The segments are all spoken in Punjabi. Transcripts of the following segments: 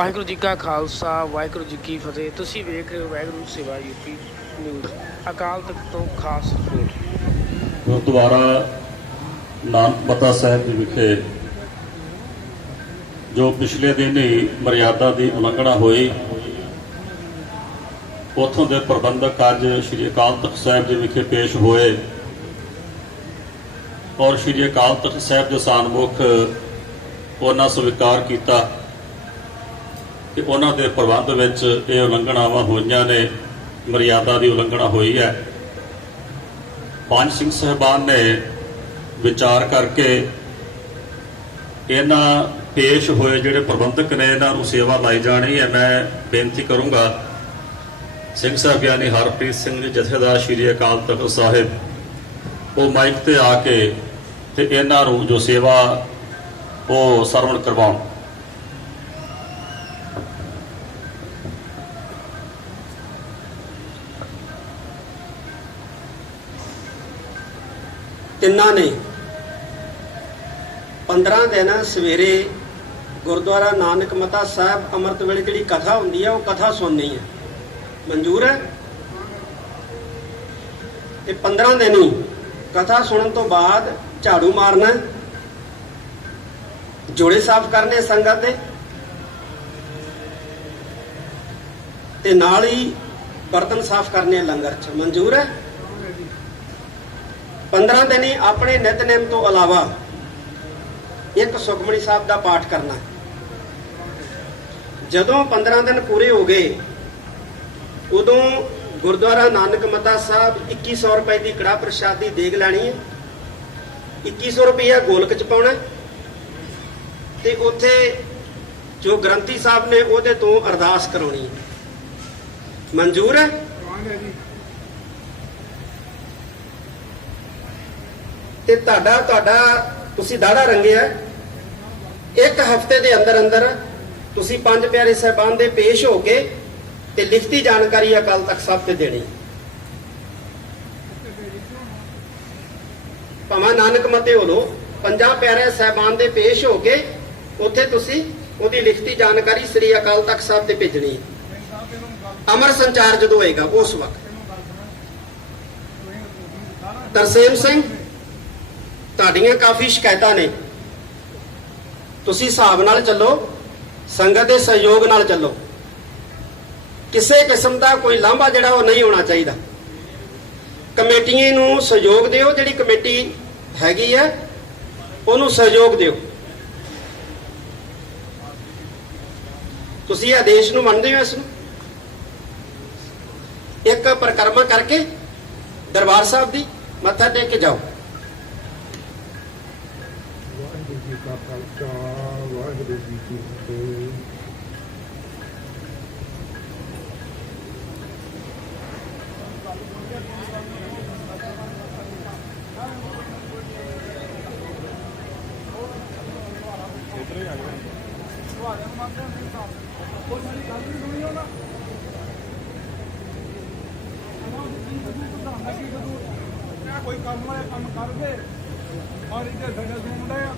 ਵਾਹਿਗੁਰੂ ਜੀ ਕਾ ਖਾਲਸਾ ਵਾਹਿਗੁਰੂ ਜੀ ਕੀ ਫਤਿਹ। ਤੁਸੀਂ ਵੇਖ ਰਹੇ ਹੋ ਵਾਹਿਗੁਰੂ ਸੇਵਾ ਯੂਪੀ ਨਿਊਜ਼। ਅਕਾਲ ਤਖਤ ਤੋਂ ਖਾਸ ਰਿਪੋਰਟ। ਗੁਰਦੁਆਰਾ ਨਾਨਕਮਤਾ ਸਾਹਿਬ ਦੇ ਵਿਖੇ ਜੋ ਪਿਛਲੇ ਦਿਨ ਹੀ ਮਰਿਆਦਾ ਦੀ ਉਲੰਘਣਾ ਹੋਈ, ਉੱਥੋਂ ਦੇ ਪ੍ਰਬੰਧਕ ਅੱਜ ਸ਼੍ਰੀ ਅਕਾਲ ਤਖਤ ਸਾਹਿਬ ਦੇ ਵਿਖੇ ਪੇਸ਼ ਹੋਏ ਔਰ ਸ਼੍ਰੀ ਅਕਾਲ ਤਖਤ ਸਾਹਿਬ ਦੇ ਸਾਨਮੁਖ ਉਹਨਾਂ ਸਵੀਕਾਰ ਕੀਤਾ ਕਿ ਉਹਨਾਂ ਦੇ ਪ੍ਰਬੰਧ ਵਿੱਚ ਇਹ ਉਲੰਘਣਾਵਾਂ ਹੋਈਆਂ ਨੇ, ਮਰਿਆਦਾ ਦੀ ਉਲੰਘਣਾ ਹੋਈ ਹੈ। ਪੰਜ ਸਿੰਘ ਸਾਹਿਬਾਨ ਨੇ ਵਿਚਾਰ ਕਰਕੇ ਇਹਨਾਂ ਪੇਸ਼ ਹੋਏ ਜਿਹੜੇ ਪ੍ਰਬੰਧਕ ਨੇ ਇਹਨਾਂ ਨੂੰ ਸੇਵਾ ਲਾਈ ਜਾਣੀ ਹੈ। ਮੈਂ ਬੇਨਤੀ ਕਰੂੰਗਾ ਸਿੰਘ ਸਾਹਿਬ ਗਿਆਨੀ ਹਰਪ੍ਰੀਤ ਸਿੰਘ ਜੀ ਜਥੇਦਾਰ ਸ਼੍ਰੀ ਅਕਾਲ ਤਖਤ ਸਾਹਿਬ ਉਹ ਮਾਈਕ ਤੇ ਆ ਕੇ ਤੇ ਇਹਨਾਂ ਨੂੰ ਜੋ ਸੇਵਾ ਉਹ ਸਰਵਣ ਕਰਵਾਉਣ। ਤਿੰਨਾਂ ਨੇ 15 ਦਿਨ ਸਵੇਰੇ ਗੁਰਦੁਆਰਾ ਨਾਨਕਮਤਾ ਸਾਹਿਬ ਅੰਮ੍ਰਿਤ ਵੇਲੇ ਜਿਹੜੀ ਕਥਾ ਹੁੰਦੀ ਹੈ ਉਹ ਕਥਾ ਸੁਣਨੀ ਹੈ। ਮਨਜ਼ੂਰ ਹੈ? ਤੇ 15 ਦਿਨ ਹੀ ਕਥਾ ਸੁਣਨ ਤੋਂ ਬਾਅਦ ਝਾੜੂ ਮਾਰਨਾ, ਜੋੜੇ ਸਾਫ਼ ਕਰਨੇ ਸੰਗਤ ਦੇ, ਤੇ ਨਾਲ ਹੀ ਬਰਤਨ ਸਾਫ਼ ਕਰਨੇ ਲੰਗਰ 'ਚ। ਮਨਜ਼ੂਰ ਹੈ? 15 ਦਿਨ ਹੀ ਆਪਣੇ ਨਿਤਨੇਮ ਤੋਂ ਇਲਾਵਾ ਇੱਕ ਸੁਖਮਨੀ ਸਾਹਿਬ ਦਾ ਪਾਠ ਕਰਨਾ। ਜਦੋਂ 15 ਦਿਨ ਪੂਰੇ ਹੋ ਗਏ ਉਦੋਂ ਗੁਰਦੁਆਰਾ ਨਾਨਕਮਤਾ ਸਾਹਿਬ 2100 ਰੁਪਏ ਦੀ ਕੜਾਹ ਪ੍ਰਸ਼ਾਦ ਦੀ ਦੇਗ ਲੈਣੀ ਹੈ। 2100 ਰੁਪਇਆ ਗੋਲਕ 'ਚ ਪਾਉਣਾ ਤੇ ਉੱਥੇ ਜੋ ਗ੍ਰੰਥੀ ਸਾਹਿਬ ਨੇ ਉਹਦੇ ਤੋਂ ਅਰਦਾਸ ਕਰਾਉਣੀ ਹੈ। ਮਨਜ਼ੂਰ ਹੈ? ਤੇ ਤੁਹਾਡਾ ਤੁਸੀਂ ਦਾੜਾ ਰੰਗਿਆ, ਇੱਕ ਹਫ਼ਤੇ ਦੇ ਅੰਦਰ ਅੰਦਰ ਤੁਸੀਂ ਪੰਜ ਪਿਆਰੇ ਸਾਹਿਬਾਨ ਦੇ ਪੇਸ਼ ਹੋ ਕੇ ਤੇ ਲਿਖਤੀ ਜਾਣਕਾਰੀ ਅਕਾਲ ਤਖਤ ਸਾਹਿਬ ਤੇ ਦੇਣੀ। ਭਾਵੇਂ ਨਾਨਕਮਤੇ ਹੋ ਲੋ, ਪੰਜਾਂ ਪਿਆਰੇ ਸਾਹਿਬਾਨ ਦੇ ਪੇਸ਼ ਹੋ ਕੇ ਉੱਥੇ ਤੁਸੀਂ ਉਹਦੀ ਲਿਖਤੀ ਜਾਣਕਾਰੀ ਸ੍ਰੀ ਅਕਾਲ ਤਖਤ ਸਾਹਿਬ ਤੇ ਭੇਜਣੀ। ਅਮਰ ਸੰਚਾਰ ਜਦੋਂ ਹੋਏਗਾ ਉਸ ਵਕਤ। ਤਰਸੇਮ ਸਿੰਘ, ਤੁਹਾਡੀਆਂ ਕਾਫੀ ਸ਼ਿਕਾਇਤਾਂ ਨੇ, ਤੁਸੀਂ ਹਿਸਾਬ ਨਾਲ ਚੱਲੋ, ਸੰਗਤ ਦੇ ਸਹਿਯੋਗ ਨਾਲ ਚੱਲੋ। ਕਿਸੇ ਕਿਸਮ ਦਾ ਕੋਈ ਲਾਂਭਾ ਜਿਹੜਾ ਉਹ ਨਹੀਂ ਹੋਣਾ ਚਾਹੀਦਾ। ਕਮੇਟੀਆਂ ਨੂੰ ਸਹਿਯੋਗ ਦਿਓ, ਜਿਹੜੀ ਕਮੇਟੀ ਹੈਗੀ ਹੈ ਉਹਨੂੰ ਸਹਿਯੋਗ ਦਿਓ। ਤੁਸੀਂ ਆਦੇਸ਼ ਨੂੰ ਮੰਨਦੇ ਹੋ? ਇਸ ਨੂੰ ਇੱਕ ਪਰਿਕਰਮਾ ਕਰਕੇ ਦਰਬਾਰ ਸਾਹਿਬ ਦੀ ਮੱਥਾ ਟੇਕ ਕੇ ਜਾਓ। ਵਾਹਿਗੁਰੂ ਜੀ ਕਾ ਖਾਲਸਾ ਵਾਹਿਗੁਰੂ ਜੀ ਕੀ ਫਤਿਹ। ਕੋਈ ਕੰਮ ਵਾਲੇ ਕੰਮ ਕਰਦੇ ਔਰ ਇਹਦੇ ਸਜ਼ਾ ਸੁਣਦੇ ਆ।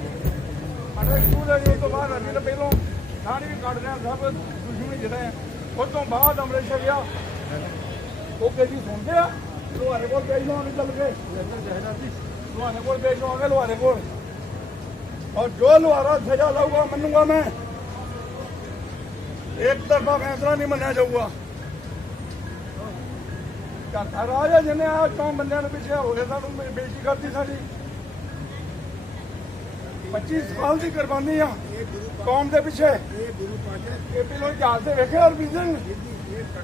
ਸਾਡੇ ਸਕੂਲ ਦੇ ਉਸ ਤੋਂ ਬਾਅਦ ਅਸੀਂ ਤਾਂ ਪਹਿਲੋਂ ਸਾਰੀ ਵੀ ਕੱਢਦੇ ਆ, ਸਭ ਦੁਸ਼ਮਣੀ ਜਿਹੜਾ ਉਸ ਤੋਂ ਬਾਅਦ ਅੰਮ੍ਰਿਤ ਛਕਿਆ ਉਹ ਕਿਹਦੀ ਸੁਣਦੇ ਆ। ਲੁਹਾਰੇ ਕੋਲ ਪੇਸ਼ ਹੋਣ ਚੱਲ ਗਏ, ਲੁਹਾਰੇ ਕੋਲ ਪੇਸ਼ ਹੋਵਾਂਗੇ, ਲੁਹਾਰੇ ਕੋਲ, ਔਰ ਜੋ ਲੁਹਾਰਾ ਸਜ਼ਾ ਲਊਗਾ ਮੰਨੂਗਾ ਮੈਂ। ਇੱਕ ਤਰਫਾ ਫੈਸਲਾ ਨਹੀਂ ਮੰਨਿਆ ਜਾਊਗਾ। ਰਾਜਾ ਜਿਹਨੇ ਆ ਚੌਂ ਬੰਦਿਆਂ ਨੂੰ ਪਿੱਛੇ ਹੋ ਗਏ, ਸਾਨੂੰ ਬੇਇੱਜ਼ਤੀ ਕਰਤੀ ਸਾਡੀ। 25 ਸਾਲ ਦੀ ਕੁਰਬਾਨੀ ਆ ਕੌਮ ਦੇ ਪਿੱਛੇ। ਇਹ ਪਹਿਲੋਂ ਜਹਾਜ਼ ਤੇ ਵੇਖਿਆ ਅਰਬਿੰਦ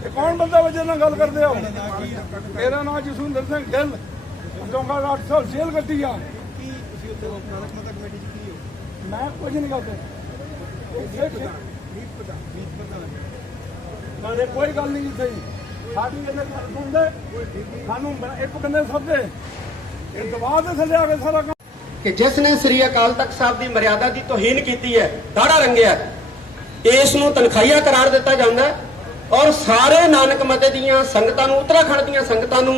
ਇਹ ਕੌਣ ਬੰਦਾ ਵਜੇ ਨਾਲ ਗੱਲ ਕਰਦੇ ਆ? ਮੇਰਾ ਨਾਮ ਜਸਵਿੰਦਰ ਸਿੰਘ ਗਿੱਲ, ਚੌਂਕਾ 800 ਸੇਲ ਗੱਡੀ ਆ। ਮੈਂ ਕੁਝ ਨਹੀਂ ਕਰਦਾ, ਕੋਈ ਗੱਲ ਨਹੀਂ ਸਹੀ। ਸਾਡੀ ਇਹਨੇ ਗੱਲ ਸੁਣਦੇ, ਸਾਨੂੰ ਇੱਕ ਬੰਦੇ ਸੱਦੇ, ਇਹ ਦਬਾਅ ਦੇ ਥੱਲੇ ਆ ਕੇ ਸਾਰਾ ਕੰਮ। ਕਿ ਜਿਸ ਨੇ ਸ੍ਰੀ ਅਕਾਲ ਤਖਤ ਸਾਹਿਬ ਦੀ ਮਰਿਆਦਾ ਦੀ ਤੋਹੀਨ ਕੀਤੀ ਹੈ, ਦਾੜਾ ਰੰਗਿਆ, ਇਸ ਨੂੰ ਤਨਖਾਹੀਆ ਕਰਾਰ ਦਿੱਤਾ ਜਾਂਦਾ ਔਰ ਸਾਰੇ ਨਾਨਕਮਤੇ ਦੀਆਂ ਸੰਗਤਾਂ ਨੂੰ, ਉੱਤਰਾਖੰਡ ਦੀਆਂ ਸੰਗਤਾਂ ਨੂੰ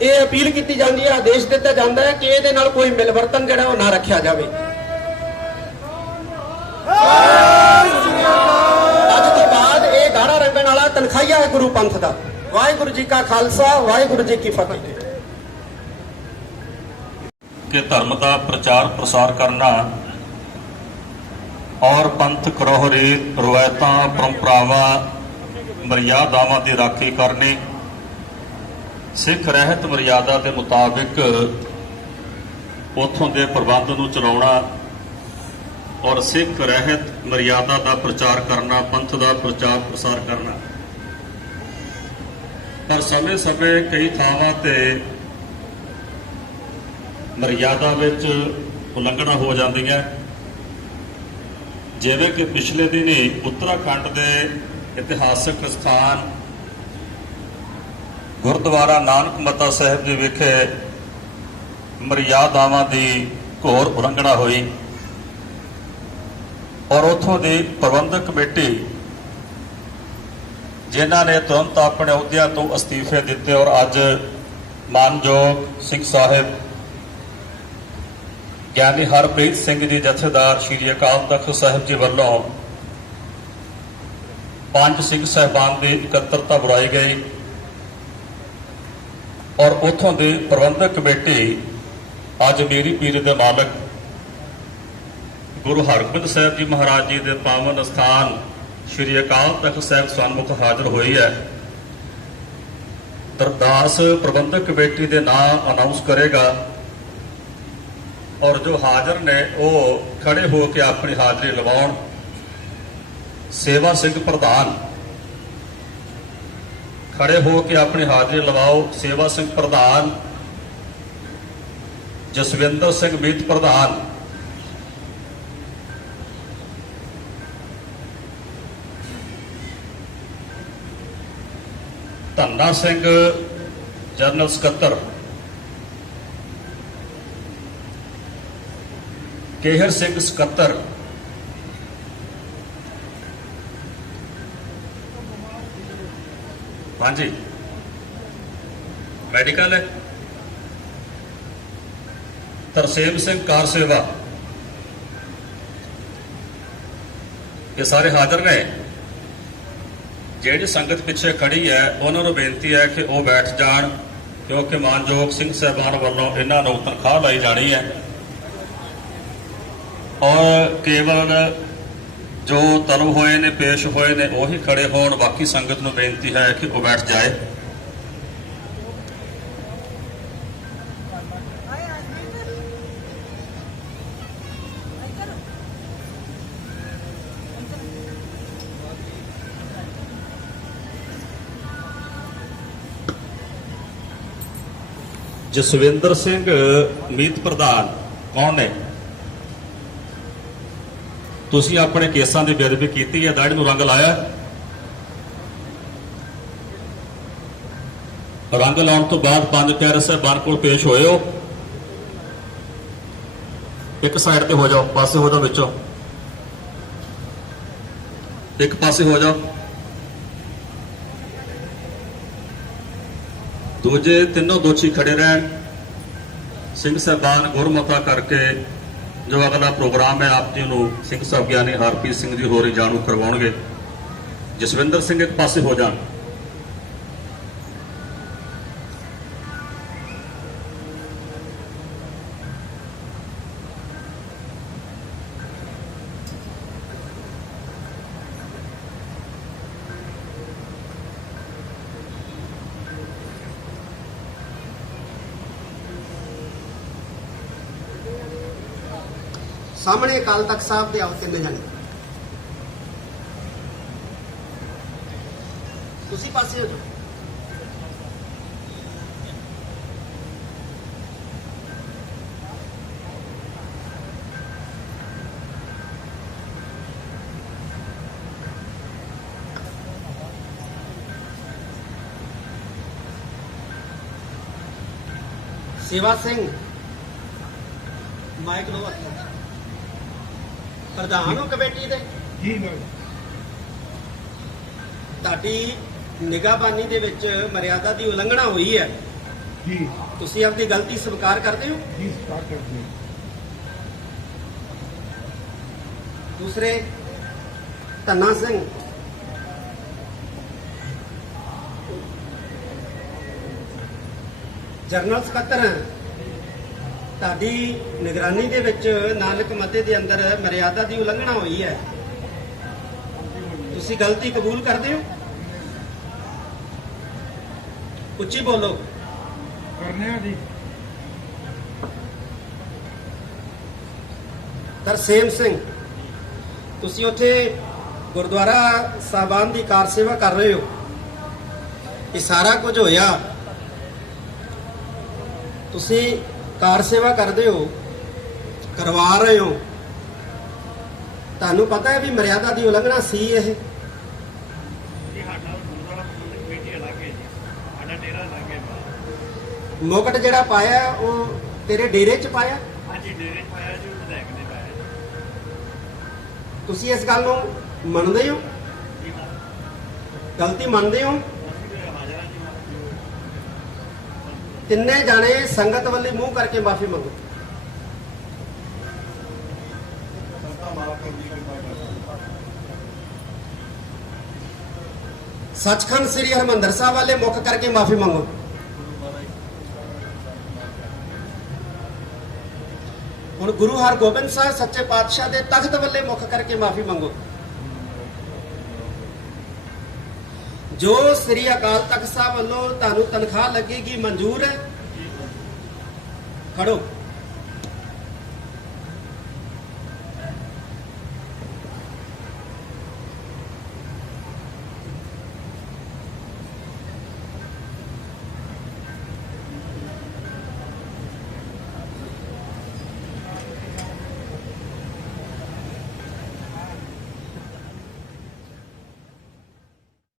ਇਹ ਅਪੀਲ ਕੀਤੀ ਜਾਂਦੀ ਹੈ, ਆਦੇਸ਼ ਦਿੱਤਾ ਜਾਂਦਾ ਹੈ ਕਿ ਇਹਦੇ ਨਾਲ ਕੋਈ ਮਿਲਵਰਤਨ ਜਿਹੜਾ ਉਹ ਨਾ ਰੱਖਿਆ ਜਾਵੇ। ਅੱਜ ਤਨਖਾਹੀਆ ਹੈ ਗੁਰੂ ਪੰਥ ਦਾ। ਵਾਹਿਗੁਰੂ ਜੀ ਕਾ ਖਾਲਸਾ, ਵਾਹਿਗੁਰੂ ਜੀ ਕੀ ਫਤਿਹ। ਕਿ ਧਰਮ ਦਾ ਪ੍ਰਚਾਰ ਪ੍ਰਸਾਰ ਕਰਨਾ ਔਰ ਪੰਥਕ ਰੋਹ ਰੀਤ ਰਵਾਇਤਾਂ ਪਰੰਪਰਾਵਾਂ ਮਰਿਆਦਾਵਾਂ ਦੀ ਰਾਖੀ ਕਰਨੀ, ਸਿੱਖ ਰਹਿਤ ਮਰਿਆਦਾ ਦੇ ਮੁਤਾਬਿਕ ਉੱਥੋਂ ਦੇ ਪ੍ਰਬੰਧ ਨੂੰ ਚਲਾਉਣਾ ਔਰ ਸਿੱਖ ਰਹਿਤ ਮਰਿਆਦਾ ਦਾ ਪ੍ਰਚਾਰ ਕਰਨਾ, ਪੰਥ ਦਾ ਪ੍ਰਚਾਰ ਪ੍ਰਸਾਰ ਕਰਨਾ। ਪਰ ਸਮੇਂ-ਸਮੇਂ ਕਈ ਥਾਵਾਂ ਤੇ ਮਰਿਆਦਾ ਵਿੱਚ ਉਲੰਘਣਾ ਹੋ ਜਾਂਦੀਆਂ, ਜਿਵੇਂ ਕਿ ਪਿਛਲੇ ਦਿਨੀ ਉੱਤਰਾਖੰਡ ਦੇ ਇਤਿਹਾਸਕ ਸਥਾਨ ਗੁਰਦੁਆਰਾ ਨਾਨਕ ਮੱਤਾ ਸਾਹਿਬ ਦੇ ਵਿਖੇ ਮਰਿਆਦਾਵਾਂ ਦੀ ਘੋਰ ਉਲੰਘਣਾ ਹੋਈ ਔਰ ਉੱਥੋਂ ਦੀ ਪ੍ਰਬੰਧਕ ਕਮੇਟੀ, ਜਿਨ੍ਹਾਂ ਨੇ ਤੁਰੰਤ ਆਪਣੇ ਅਹੁਦਿਆਂ ਤੋਂ ਅਸਤੀਫੇ ਦਿੱਤੇ ਔਰ ਅੱਜ ਮਾਨਯੋਗ ਸਿੰਘ ਸਾਹਿਬ ਗਿਆਨੀ ਹਰਪ੍ਰੀਤ ਸਿੰਘ ਜੀ ਜਥੇਦਾਰ ਸ਼੍ਰੀ ਅਕਾਲ ਤਖ਼ਤ ਸਾਹਿਬ ਜੀ ਵੱਲੋਂ 5 ਸਿੰਘ ਸਾਹਿਬਾਨ ਦੀ ਇਕੱਤਰਤਾ ਬੁਲਾਈ ਗਈ ਔਰ ਉੱਥੋਂ ਦੀ ਪ੍ਰਬੰਧਕ ਕਮੇਟੀ ਅੱਜ ਮੇਰੀ ਪੀਰ ਦੇ ਮਾਲਕ ਗੁਰੂ ਹਰਗੋਬਿੰਦ ਸਾਹਿਬ ਜੀ ਮਹਾਰਾਜ ਜੀ ਦੇ ਪਾਵਨ ਸਥਾਨ ਸ਼੍ਰੀ ਅਕਾਲ ਤਖ਼ਤ ਸਾਹਿਬ ਸਨਮੁਖ ਹਾਜ਼ਰ ਹੋਈ ਹੈ। ਅਰਦਾਸ ਪ੍ਰਬੰਧਕ ਕਮੇਟੀ ਦੇ ਨਾਮ ਅਨਾਉਂਸ ਕਰੇਗਾ ਔਰ ਜੋ ਹਾਜ਼ਰ ਨੇ ਉਹ ਖੜੇ ਹੋ ਕੇ ਆਪਣੀ ਹਾਜ਼ਰੀ ਲਵਾਉਣ। ਸੇਵਾ ਸਿੰਘ ਪ੍ਰਧਾਨ ਖੜੇ ਹੋ ਕੇ ਆਪਣੀ ਹਾਜ਼ਰੀ ਲਵਾਓ। ਸੇਵਾ ਸਿੰਘ ਪ੍ਰਧਾਨ, ਜਸਵਿੰਦਰ ਸਿੰਘ ਮੀਤ ਪ੍ਰਧਾਨ, ਧੰਨਾ ਸਿੰਘ ਜਨਰਲ ਸਕੱਤਰ, ਕੇਹਰ ਸਿੰਘ ਸਕੱਤਰ, ਹਾਂਜੀ ਮੈਡੀਕਲ ਹੈ, ਤਰਸੇਮ ਸਿੰਘ ਕਾਰ ਸੇਵਾ, ਇਹ ਸਾਰੇ ਹਾਜ਼ਰ ਨੇ। ਜਿਹੜੀ ਸੰਗਤ ਪਿੱਛੇ ਖੜੀ ਹੈ ਉਹਨਾਂ ਨੂੰ ਬੇਨਤੀ ਹੈ ਕਿ ਉਹ ਬੈਠ ਜਾਣ, ਕਿਉਂਕਿ ਮਾਨਯੋਗ ਸਿੰਘ ਸਾਹਿਬਾਨ ਵੱਲੋਂ ਇਹਨਾਂ ਨੂੰ ਤਨਖਾਹ ਲਾਈ ਜਾਣੀ ਹੈ ਔਰ ਕੇਵਲ ਜੋ ਤਲਬ ਹੋਏ ਨੇ, ਪੇਸ਼ ਹੋਏ ਨੇ, ਉਹੀ ਖੜੇ ਹੋਣ। ਬਾਕੀ ਸੰਗਤ ਨੂੰ ਬੇਨਤੀ ਹੈ ਕਿ ਉਹ ਬੈਠ ਜਾਏ। ਜਸਵਿੰਦਰ ਸਿੰਘ ਮੀਤ ਪ੍ਰਧਾਨ ਕੌਣ ਨੇ? ਤੁਸੀਂ ਆਪਣੇ ਕੇਸਾਂ ਦੀ ਬੇਅਦਬੀ ਕੀਤੀ ਹੈ, ਦਾੜੀ ਨੂੰ ਰੰਗ ਲਾਇਆ। ਰੰਗ ਲਾਉਣ ਤੋਂ ਬਾਅਦ 5 ਪਿਆਰੇ ਸਾਹਿਬਾਨ ਕੋਲ ਪੇਸ਼ ਹੋਏ ਹੋ। ਇੱਕ ਸਾਈਡ ਤੇ ਹੋ ਜਾਓ, ਪਾਸੇ ਹੋ ਜਾਓ, ਵਿੱਚੋਂ ਇੱਕ ਪਾਸੇ ਹੋ ਜਾਓ। ਦੂਜੇ ਤਿੰਨੋਂ ਦੋਸ਼ੀ ਖੜੇ ਰਹਿਣ। ਸਿੰਘ ਸਾਹਿਬਾਨ ਗੁਰਮਤਾ ਕਰਕੇ ਜੋ ਅਗਲਾ ਪ੍ਰੋਗਰਾਮ ਹੈ ਆਪ ਜੀ ਨੂੰ ਸਿੰਘ ਸਾਹਿਬ ਗਿਆਨੀ ਹਰਪ੍ਰੀਤ ਸਿੰਘ ਜੀ ਹੋਰੀ ਜਾਣੂ ਕਰਵਾਉਣਗੇ। ਜਸਵਿੰਦਰ ਸਿੰਘ ਇੱਕ ਪਾਸੇ ਹੋ ਜਾਣ। ਸਾਹਮਣੇ ਅਕਾਲ ਤਖ਼ਤ ਸਾਹਿਬ ਦੇ ਆਓ, 3 ਜਣੇ ਤੁਸੀਂ ਪਾਸੇ ਹੋ ਜਾਓ। ਸੇਵਾ ਸਿੰਘ ਮਾਈਕ ਲੋ। ਪ੍ਰਧਾਨ ਹੋ ਕਮੇਟੀ ਦੇ ਜੀ ਨਾ ਤੁਹਾਡੀ ਨਿਗਾਹਬਾਨੀ ਦੇ ਵਿੱਚ ਮਰਿਆਦਾ ਦੀ ਉਲੰਘਣਾ ਹੋਈ ਹੈ। ਜੀ ਤੁਸੀਂ ਆਪਣੀ ਗਲਤੀ ਸਵੀਕਾਰ ਕਰਦੇ ਹੋ? ਜੀ ਸਟਾਰਟ ਕਰਦੇ ਹਾਂ। ਦੂਸਰੇ ਧੰਨਾ ਸਿੰਘ ਜਨਰਲ ਸਕੱਤਰ ਹਾਂ। ਤੁਹਾਡੀ ਨਿਗਰਾਨੀ ਦੇ ਵਿੱਚ ਨਾਨਕ ਮੱਤੇ ਦੇ ਅੰਦਰ ਮਰਿਆਦਾ ਦੀ ਉਲੰਘਣਾ ਹੋਈ ਹੈ। ਤੁਸੀਂ ਗਲਤੀ ਕਬੂਲ ਕਰਦੇ ਹੋ? ਉੱਚੀ ਬੋਲੋ। ਕਰਨੇ ਆ ਜੀ। ਤਰਸੇਮ ਸਿੰਘ, ਤੁਸੀਂ ਉੱਥੇ ਗੁਰਦੁਆਰਾ ਸਾਹਿਬਾਨ ਦੀ ਕਾਰ ਸੇਵਾ ਕਰ ਰਹੇ ਹੋ। ਇਹ ਸਾਰਾ ਕੁਝ ਹੋਇਆ, ਤੁਸੀਂ ਕਾਰ ਸੇਵਾ ਕਰਦੇ ਹੋ, ਕਰਵਾ ਰਹੇ ਹੋ, ਤੁਹਾਨੂੰ ਪਤਾ ਹੈ ਵੀ ਮਰਿਆਦਾ ਦੀ ਉਲੰਘਣਾ ਸੀ ਇਹ। ਮੁਕਟ ਜਿਹੜਾ ਪਾਇਆ ਉਹ ਤੇਰੇ ਡੇਰੇ 'ਚ ਪਾਇਆ? ਤੁਸੀਂ ਇਸ ਗੱਲ ਨੂੰ ਮੰਨਦੇ ਹੋ? ਗਲਤੀ ਮੰਨਦੇ ਹੋ? ਤਿੰਨੇ ਜਾਣੇ ਸੰਗਤ ਵੱਲ ਮੂੰਹ ਕਰਕੇ ਮਾਫੀ ਮੰਗੋ। ਸੱਚਖੰਡ ਸ੍ਰੀ ਹਰਿਮੰਦਰ ਸਾਹਿਬ ਵਾਲੇ ਮੁੱਖ ਕਰਕੇ ਮਾਫੀ ਮੰਗੋ। ਹੁਣ ਗੁਰੂ ਹਰਗੋਬਿੰਦ ਸਾਹਿਬ ਸੱਚੇ ਪਾਤਸ਼ਾਹ ਦੇ ਤਖਤ ਵੱਲੇ ਮੁੱਖ ਕਰਕੇ ਮਾਫੀ ਮੰਗੋ। ਜੋ ਸ੍ਰੀ ਅਕਾਲ ਤਖਤ ਸਾਹਿਬ ਵੱਲੋਂ ਤੁਹਾਨੂੰ ਤਨਖਾਹ ਲੱਗੇਗੀ ਮਨਜ਼ੂਰ ਹੈ? ਖੜੋ।